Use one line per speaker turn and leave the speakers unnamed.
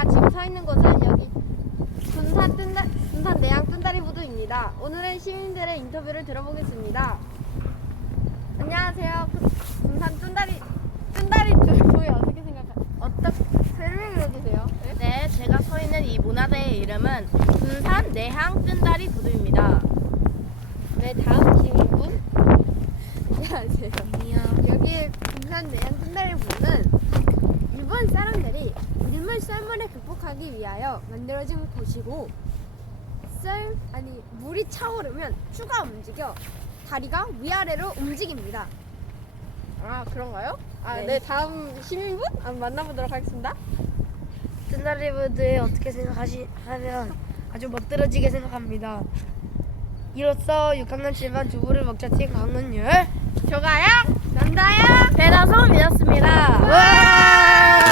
지금 서 있는 곳은 여기 군산 내양 뜬다리 부두입니다. 오늘은 시민들의 인터뷰를 들어보겠습니다. 안녕하세요. 군산 뜬다리 부두에 어떻게 생각하세요? 어떻게 설명을 해주세요?
네, 제가 서 있는 이 문화대의 이름은 군산 내항 뜬다리 부두입니다.
네, 다음 시민분. 안녕하세요. 여기 군산 내양 뜬다리 부두는 일본 사람들이 일물 썰물을 극복하기 위하여 만들어진 곳이고, 물이 차오르면 추가 움직여 다리가 위아래로 움직입니다. 아, 그런가요? 네, 다음 시민분 한번 만나보도록 하겠습니다.
뜬다리 부두에 어떻게 생각하시면 아주 멋들어지게 생각합니다. 이로써 6학년 7반 주부를 먹자팀 강은율
조가영, 남다영,
배나소 믿었습니다.
와!